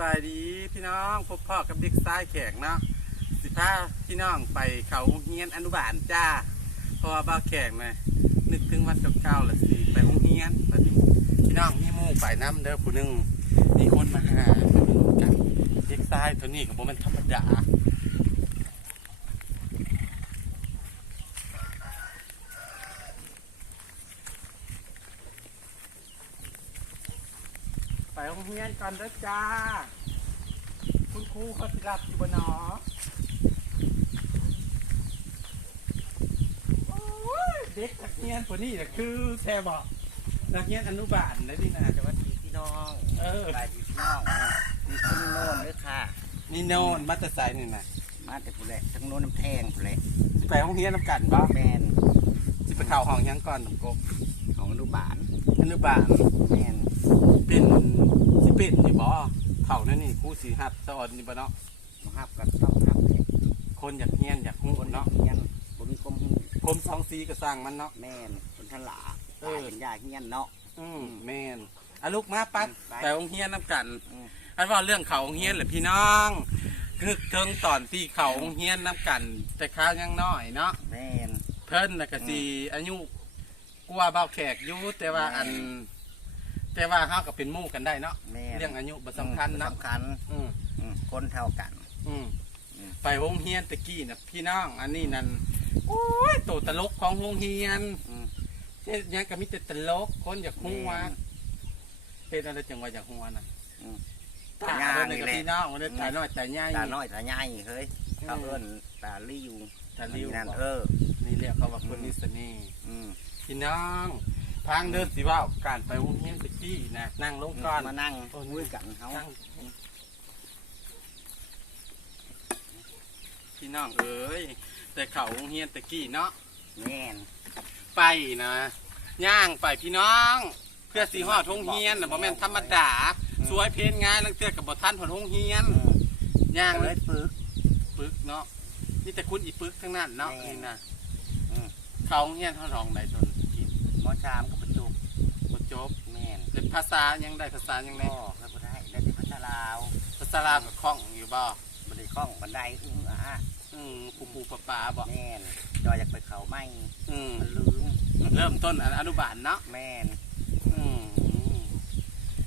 บายดีพี่น้องพบพ่อกับเด็กซ้ายแขกเนาะสิพาพี่น้องไปเขาเฮียนอนุบาลจ้าเพราะว่าบ้าแขกนะนึกถึงวันเก่าๆละสิไปห้องเฮียนบัดนี้พี่น้องมีมู่ไปน้ำเด้อผู้หนึงมีคนมาหากันเด็กซ้ายตัวนี้กับผมมันธรรมดา ไปโรงเรียนก่อนเด้อจ้า คุณครูเขาสิรับอยู่บนหนอโอ้ยเด็กนักเรียนคนนี้น่ะคือแซ่บอกนักเรียนอนุบาลนะนี่นะสวัสดีพี่น้องเออ สบายดีพี่น้องมีคนโน่นด้วยค่ะ นี่โนนมัตตไซค์นี่นะมาแต่ผู้แหละทั้งโน้นน้ำแทงผู้แหละสิไปห้องเรียนน้ำกันบ่แมนสิไปเข้าห้องหยังก่อนน้ำกบของอนุบาลอนุบาลแมนเป็นสิ เป็นอยู่บ่เข้านั่นนี่ครูสิหัดสอนนี่บ่เนาะมาฮับกันต้องฮับเลยคนอยากเรียนอยากฮู้คนเนาะเฮียนผมมีความรู้ผมสองสีก็สร้างมันเนาะ แมนคนทลาเอตายอเป็นยาเฮียนเนาะ อืมแม่นอะลูกมาปัดไปไปโรงเรียนน้ำกันอืม อันว่าเรื่องเขาโรงเรียนแหละพี่น้องคือเทิงตอนที่เขาโรงเรียนน้ำกัน แต่ข้าวยังน้อยเนาะ แมนเพิ่นน่ะก็สิอายุกว่าเบาแขกอยู่แต่ว่าอัน แต่ว่าเฮาก็เป็นหมู่กันได้เนาะแมนเรื่องอายุบ่สำคัญเนาะสำคัญอืมอืมคนเท่ากัน อืมอืม ไปโรงเรียนตะกี้น่ะพี่น้องอันนี้นั่นโอ้ยโตตลกของโรงเรียนอืมเฮ็ดหยังก็มีแต่ตลกคนอยากฮู้ว่าแม่นเฮ็ดอะไรจังว่าอยากฮู้น่ะอืมตาตาย่างเด้อนี่แหละพี่น้องมันได้ตาน้อยตาใหญ่ตาน้อยตาใหญ่เฮ้ยตาเอิ้นตาลิ้วตาลิ้วนั่นบ่เออ นี่เรียกเขาว่าคนมีเสน่ห์อืมพี่น้อง ทางเดินสิว่าการไปวงเวียนตะกี้นะนั่งลงก่อนมานั่งโอ้ยคุยกันเขานั่งพี่น้องเอ้ยแต่เขาวงเวียนตะกี้เนาะแม่นไปนะย่างไปพี่น้อง เพื่อสีหอดทงเฮียนนะบ่แม่นธรรมดาสวยเพลงงานลังเตือกับบ่ทันผลทงเฮียนย่างเลเลยยปึกปึกเนาะนี่แต่คุณอีปึกทั้งนั้นเนาะแม่นี่นะอืมเขาวงเฮียนเขารองได้ตนกินห มอชามกับประจุบ่จบแม่นเป็นภาษายังได้ภาษายังไงก็แล้วก็ได้ได้ที่พัฒลาวภาษาลาวกับคล่องอยู่บ่บันไดคล้องบันไดอื้ออะอืมปูปูปลาปลาบ่แม่นจอยอยากไปเขาไม่อืมมันลืมเริ่มต้นอันอนุบาลเนาะแม่นอืม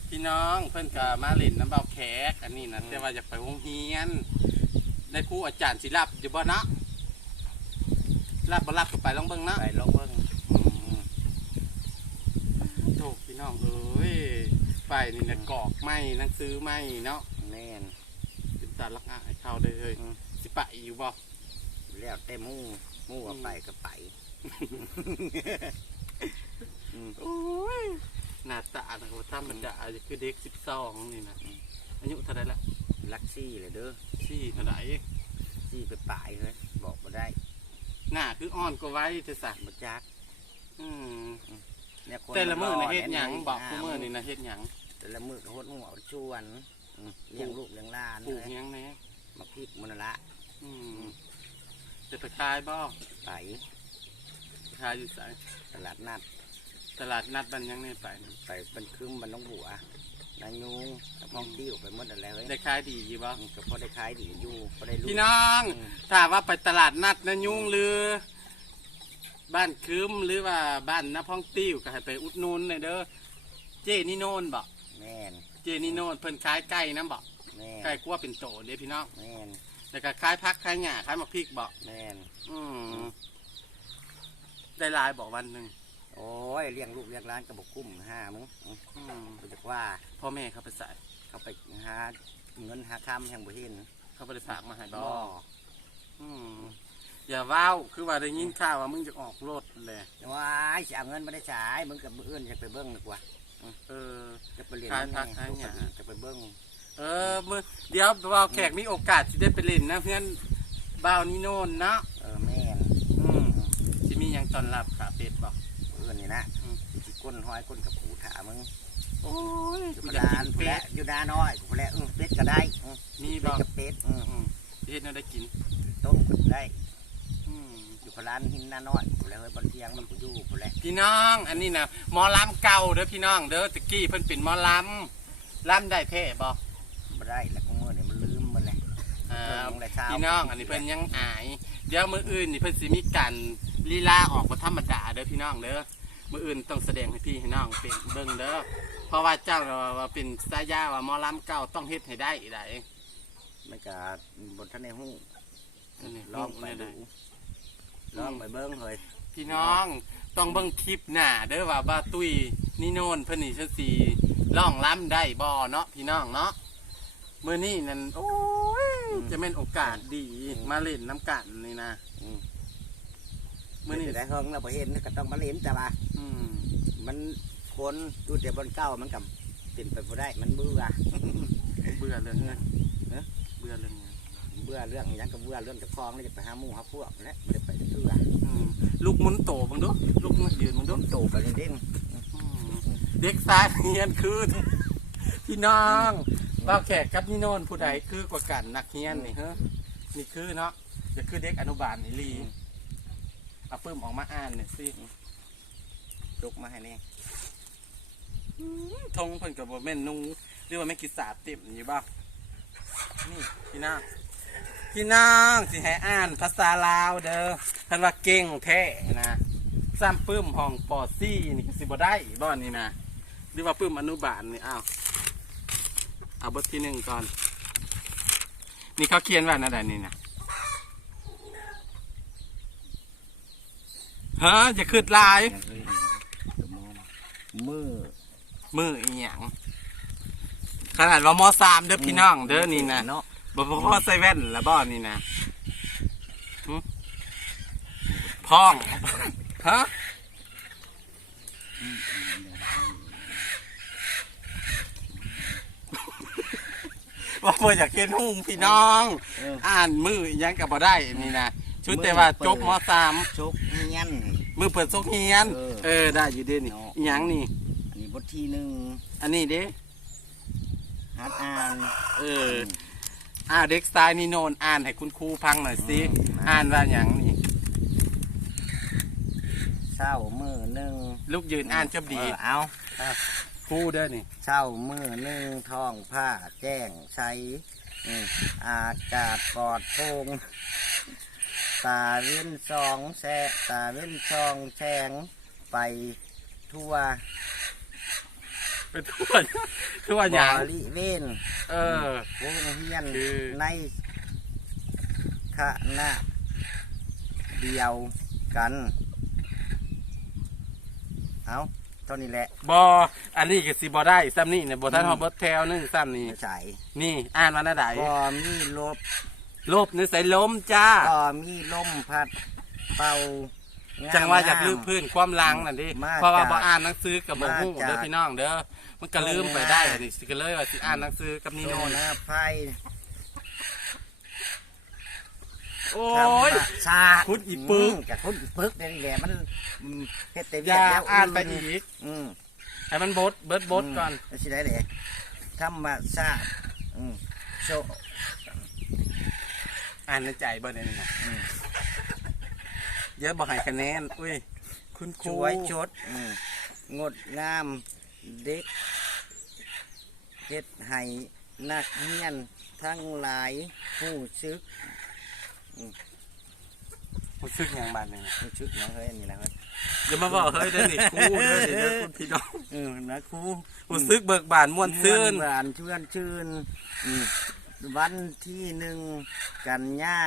พี่น้องเพิ่นก็มาเล่นน้ำเบาแขก อันนี้นะแต่ว่าอยากไปโรงเรียนได้ครูอาจารย์สิรับอยู่บ่เนาะรับบ่รับก็ไปลองเบิ่งเนาะ ไปลองเบิ่ง อืมโถพี่ น้องเอ้ยไปนี่นะกรอกไม้หนังสือไม้เนาะแม่นเป็นตาลักอายเขาเลยเฮ้ยอืมสิไปอยู่บ่แล้วแต่หมู่หมู่ว่าไปก็ไปอืมโอ้ยหน้าตานะว่าธรรมดาคือเด็กสิบสองนี่นะอายุเท่าไหรละลักซี่เลยเด้อสี่เท่าไหรซี่ไปปลายเลยบอกบ่ได้หน้าคืออ่อนกว่าไว้แต่สักบ่จักอืม เนี่ยคนแต่ละมือรนะเฮ็ดหยังนี่บอกคู่มือนี่นะเฮ็ดหยังแต่ละมือก็หดหัวชวนอืมเลี้ยงลูกเลี้ยงหลานปลูกเลยหยังแหน่มาพริกมันนละอืมจะไปขายบ่ไปขายอยู่ไสตลาดนัดตลาดนัดบ้านหยังนี่ไปนี่ไปเป็นคืมมันน้องบัวนายูตะพองติ้วไปหมดอะไรเลยได้ขายดีอยู่บ่ก็พอได้ขายดีอยู่พอได้รู้พี่น้อง อืมถ้าว่าไปตลาดนัดนะยุงหรือ บ้านคืมหรือว่าบ้านนาพ้องติ้วก็ให้ไปอุดหนุนหน่อยเด้อเจนี่โน่นบ่แม่นเจนี่โน่นเพิ่นขายไก่น้ำบ่แม่ไก่นกัวเป็นโตเด้พี่น้องแม่นแล้วก็ขายผักขายหญ้าขายมะพริกบ่แม่นอืมได้หลายบอกวันหนึ่งโอ้ยเลี้ยงลูกเลี้ยงหลานกระบอกกุ้มห้ามึงอืมอืมรู้จักว่าพ่อแม่เขาไปใส่เขาไปหาเงินหาคำแห่งบุเห็นเขาไปฝากมาให้บ่บ่อืม อย่าว้าวคือว่าได้ยินข่าวว่ามึงจะออกรถเลยว้ายจะเอาเงินไม่ได้ใช้มึงกับมืออื่นจะไปเบิ้งดีกว่าเออจะไปเรียนขายผักแม่ขายหยังจะไปเบิ้งเออมือเดี๋ยวว่าแขกมีโอกาสที่ได้ไปเล่นนะเพื่อนบ่าวนี่โน่นเนาะเออแม่นอืมสิมีหยังต้อนรับขาเป็ดบอกมืออื่นนี่นะอืมสิก้นห้อยก้นกับผูถามึงโอ้ยอยู่กูพอยากลากินนผู้เป็แลดอยู่ดาน้อยผู้แลอืมเป็ดก็ได้อืมมีเป็บ่ดกับเป็ดอืมอืมเฮ็ดแนวได้กินต้มก็ได้อืม อยู่พลานหินนาน้อยผู้แลเฮ้ยบนเทียงมันก็อยู่ผู้แลพี่น้อง อันนี้นะหมอลำเก่าเด้อพี่น้องเด้อตะกี้เพิ่นเป็นหมอลำลำได้แท้บ่บ่ได้แล้วก็มื้อนี่มันลืมหมดแล้วอ่าเพิ่นยังได้เช้าพี่น้องอันนี้เพิ่นยังอาย เดี๋ยวมื้ออื่นนี่เพิ่นสิมีการลีลาออกบ่ธรรมดาเด้อพี่น้องเด้อมื้ออื่นต้องแสดงให้พี่ให้น้องเป็นเบิ่งเด้อเพราะว่าเจ้าว่าเป็นสายาว่าหมอลำเก่าต้องเฮ็ดให้ได้ได้มันก็บนท่านในหู้อันนี้ลองไปได้ดู ลองไปเบิ้งเฮ้ยพี่น้องต้องเบิ่งคลิปหน้าเด้อว่าบ้าตุ้ยนี่โน่นเพิ่นนี่เพิ่นสิร้องล้ำได้บ่เนาะพี่น้องเนาะมื้อนี้นั่นโอ้ยจะเป็นโอกาสดีมาเล่นน้ำกันนี่นะอืมมื้อนี้ได้เฮิงเราไปเห็นก็ต้องมาเล่นแต่ว่าอืมมันคนดูแต่บนเก้ามันกับเป็นไปบ่ได้ มันเบื่อเบื่อเรื่องเงินเอ๊ะเบื่อเรื่อง เงินเบื่อเรื่องหยังก็เบื่อเรื่องเจะคลองแล้วจะไปหาหมู่หาพวกและไม่ได้ไปเบื่ออืมลูกหมุนโตบังดูลูกมันยืนบังดูโตกันเด้งอืมเด็กซ้ายเฮียนคือพี่น้องบ่าวแขกกับนี่โน่นผู้ใดคือกว่ากันนักเฮียนนี่เฮ้นี่คือเนาะจะคือเด็กอนุบาลนี่ลีเอาปื้มออกมาอ่านเนี่ยสิๆจุกมาให้แน่ทงเพิ่นกับบ่แม่นนุ่งหรือว่าแม่นกิสาเต็มอยู่บ่นี่พี่น้อง พี่น้องสิให้อ่านภาษาลาวเด้อท่านว่าเก่งแท้นะซ้ำปื้มห้องปอซี่นี่ก็สิบ่ได้บ่นี่นะหรือว่าปื้มอนุบาลนี่อ้าวเอาบทที่หนึ่งก่อน นี่เขาเขียนว่าอะไรนี่นะฮะจะขึ้นลายอย่างเอ้ยเดี๋ยวมองมือมืออีหยังขนาดว่ามสามเด้อพี่น้องเด้อนี่นะเนาะ บ่พอใส่แว่นแล้วบ่นี่นะหึพ้องฮะว่าเพื่ออยากเขียนหุ่งพี่น้อง เออ อ่านมืออีหยังกับบ่ได้นี่นะชุดแต่ว่าจบมสามจุกเงี้ยน มือเปิดซกเฮียน เออ เออได้อยู่เด้นี่เนาะอีหยังนี่ อันนี้บทที่หนึ่งอันนี้เด้ ฮัดอ่าน เออ อ่าเด็กสไตล์นี่โนนอ่านให้คุณครูฟังหน่อยสิอืมอ่านว่าอย่างนี้เช้ามือหนึ่งลูกยืนอ่านจบดีเออเอาครูเด้อนี่เช้ามือหนึ่งท้องผ้าแจ้งใช้อืมอากาศปลอดโปร่งตาเว้นซองแสตาเว้นซองแฉงไปทั่ว เป็นทั่วทั่วอบย่างริเวณเออ วงเฮียนคือ ในคณะเดียวกัน เอาเท่านี้แหละบออันนี้ก็สิบอได้ซ้ำนี่เนี่ยบอท่านฮอเบิร์ตแทวนึงซ้ำนี่ใส่นี่อ่านมาหน้าใดก็มีลบลบในใส่ล้มจ้า ก็มีลมพัดเป่าจังว่าอยากลืมพื้นความลังนั่นดิ มาเพราะว่าจากบ่อ่านหนังสือกับบ่ฮู้มาจาก เด้อพี่น้องเด้อ มันก็ลืมไปได้นี่สิก็เลยว่าสิอ่านหนังสือกับนี่โนโน่นนะไพ่โอ้ธรรมยชาติคุดอีปึกมกับคุดอีปึกนี่แหละมันอืมเฮ็ดแต่อเวียย่ากแล้วอ่านไปอีกอืมให้มันบดเบิดบดก่อนมแล้วสิได้เลยธรรมชาติอืมโชอ่านในใจบ่ได้นี่นะอืมเยอะบ่ให้คะแนน อุ้ย คุณคสรูวยชดอืมงดงาม เด็กเฮ็ดให้นักเรียนทั้งหลายผู้ซึกรู้สึกหยังบาดนี่นะผู้ซึกเนาะเฮ้ยนี่แหละเฮ้ยอย่ามาบอกเฮ้ยเด้อนี่ครูเด้อนี่เด้อคุณพี่น้องเออนะครูรู้สึกเบิกบานม่วนซื่นหวานเชื่อนชื่นอืมวันที่หนึ่งกันยา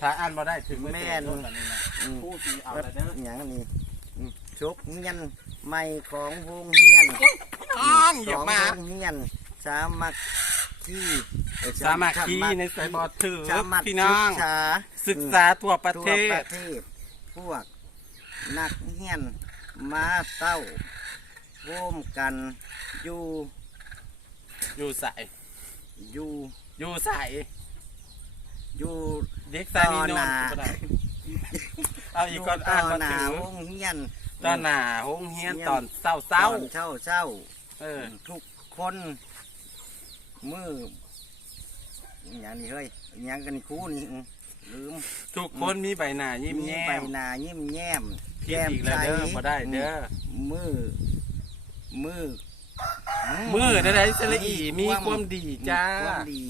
ถ้าอ่านบ่ได้ถึงแม่นอืมครูสิเอาละเด้ออย่างนี้อืมชกเงียน ใหม่ของวงเงียนน้องอย่ามาของวงเงียน สามัคคีเอ่อสามัคคีในสายบอดถือสามัคพี่น้อง ศึกษา ศึกษาทั่วประทั่เทวปศ ระเทศ พวกนักเงียนมาเต้าร่วมกันอยู่อยู่ใส่อยู่อยู่ใส่อยู่ เด็กสายนี่โนต่อหนน้าก็ได้เอาอีกก่อนต่อ่านอมาหน้าถือวงเงียน ตอนหน้าหงเฮียนเฮียนตอนเศร้าเศร้าตอนเช้าเช้าเออ ทุกคนมืออย่างนี้เฮ้ยอย่างกันคูนี่อืมลืมทุกคนมีใบหน้ายิ้มมีแย้ใบมหน้ายิ้มแย้มผิดอีกแล้วเด้อบ่ได้เด้อมือมือมือใดๆสละอีมีความดีจ้าความดี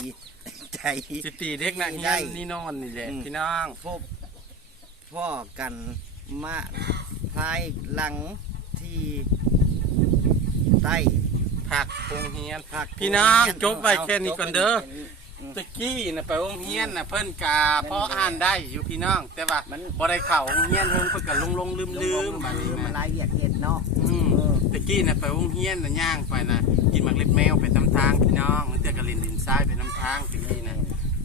ใจสิตีเด็กนักเรียได้นนี่นอนนี่แหละอืมพี่น้องพบพ่อกันมา ภายหลังที่ใต้ผักโรงเรียนผักพี่น้องโรเรียจบไว้แค่นี้ก่อนเด้อจบไว้แค่นี้อืมตะกี้น่ะไปโรงเรียนน่ะเพิ่นกาเพราะอ่านได้อยู่พี่น้อง แต่ว่ามันบ่ได้เข้าโรงเรียนเพิ่นเพิ่นก็ลงๆลืมๆบัดนี้มันนะรายละเอียดเห็นเนาะอืมเออตะกี้น่ะไปโรงเรียนน่ะย่างไปน่ะกินหมากเล็บแมวไปตามทางพี่น้องแล้วแต่ก็เล่นดินทรายไปนำทางตะกี้น่ะ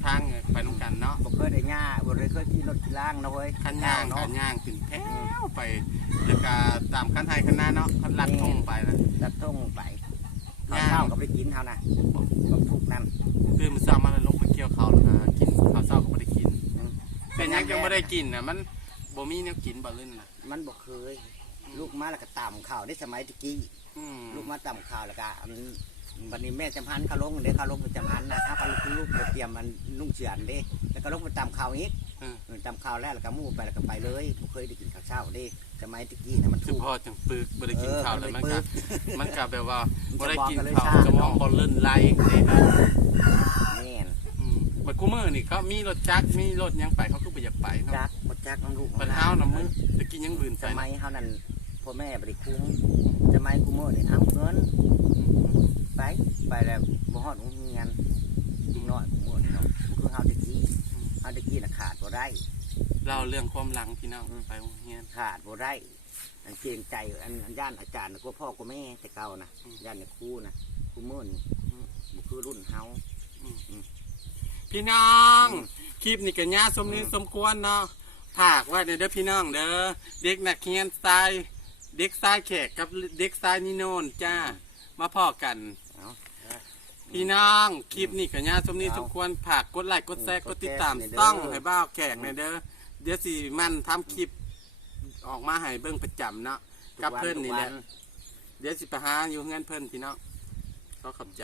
ทางไปนํกันเนาะบ่เคยได้ย่าบ่ได้เคยขี่รถขี่ล่างนะเว้ยคันย่างเนาะคันย่างขึ้นแถวไปแล้วก็ตามคันไทยคันหน้าเนาะคันลัดทงไปน่ะตัดต้องไปย่าข้างวก็บ่ไปกินเฮานะบ่ทุกนั่นคือมันสร้างมาแล้วลงไปเกี่ยวเขาแล้วก็กินข้าวเช้าก็บ่ได้กิน เป็นหยังจังบ่ได้กินน่ะมันบ่มีแนวกินบ่เล่นน่ะมันบ่เคย ลูกมาแล้วก็ตำข้าวในสมัยตะกี้อืมลูกมาตำข้าวแล้วก็ อันบัดนี้แม่จำพันเขาลงเด้เขาลงไปจำพันนะถ้าปลาลูกลูกไปเตรียมมันนุ่งเฉือนเด้แล้วก็ลงไปตำข้าวอีกเออเออตำข้าวแล้วแล้วก็มู่ไปแล้วก็ไปเลยบ่เคยได้กินข้าวเช้าเด้สมัยตะกี้นะมันคือถูกพ่อจังปึกบ่ได้กินเออข้าวแล้วมัมันนเลยก็ปึกมันก็แบบว่าบ่ได้กินสมองก็เลยข้าวช้าสมองบ่เลื่อนไหลเด้แม่นอืมบัดกูมื้อนี่เขามีรถจักรมีรถหยังไปเขาคือบ่อยากไปเนาะจักบ่จักน้ำลูกบัดเฮาน่ะมื้อตะกี้ยังบืนสไปมันะยเฮานั่นพ่อแม่บ่ได้คุ้มสมัยกูมื้อนี่เอาเงิน ไปไปแล้วบ่ฮอดโรงเรียนน้อยกูมื้อนี่เนาะคือเฮาตะกี้เฮาตะกี้น่ะขาดบ่ได้ เล่าเรื่องความหลังพี่น้องไปโรงเรียน ขาดบ่ได้ อันเกรงใจอันอันย่านอาจารย์น่ะกลัวพ่อกลัวแม่แต่เก่านะอืม ย่านในครูนะครูมื่นบ่คือรุ่นเฮา พี่น้อง อืมคลิปนี้ก็ย่าสมนี้สมควรเนาะฝากไว้เด้อพี่น้องเด้อ เด็กนักเรียนทราย เด็กทรายแขกกับเด็กทรายนิโนนจ้า มาพอกัน เอา พี่น้องคลิปนี้กับญาสมนี้เอาสมควรฝากกดไลค์กดแชร์อืมกดติดตามกดแชร์ต้องหน่อยเด้อให้บ้าวแขกในอยเด้อเดี๋ยวสิมันทำคลิปออกมาให้เบิ่งประจำเนาะกับเพื่อนนี่แหละทุวัเดี๋ยวสิไปหาอยู่เงินเพื่อนพี่น้องก็ขอบใจ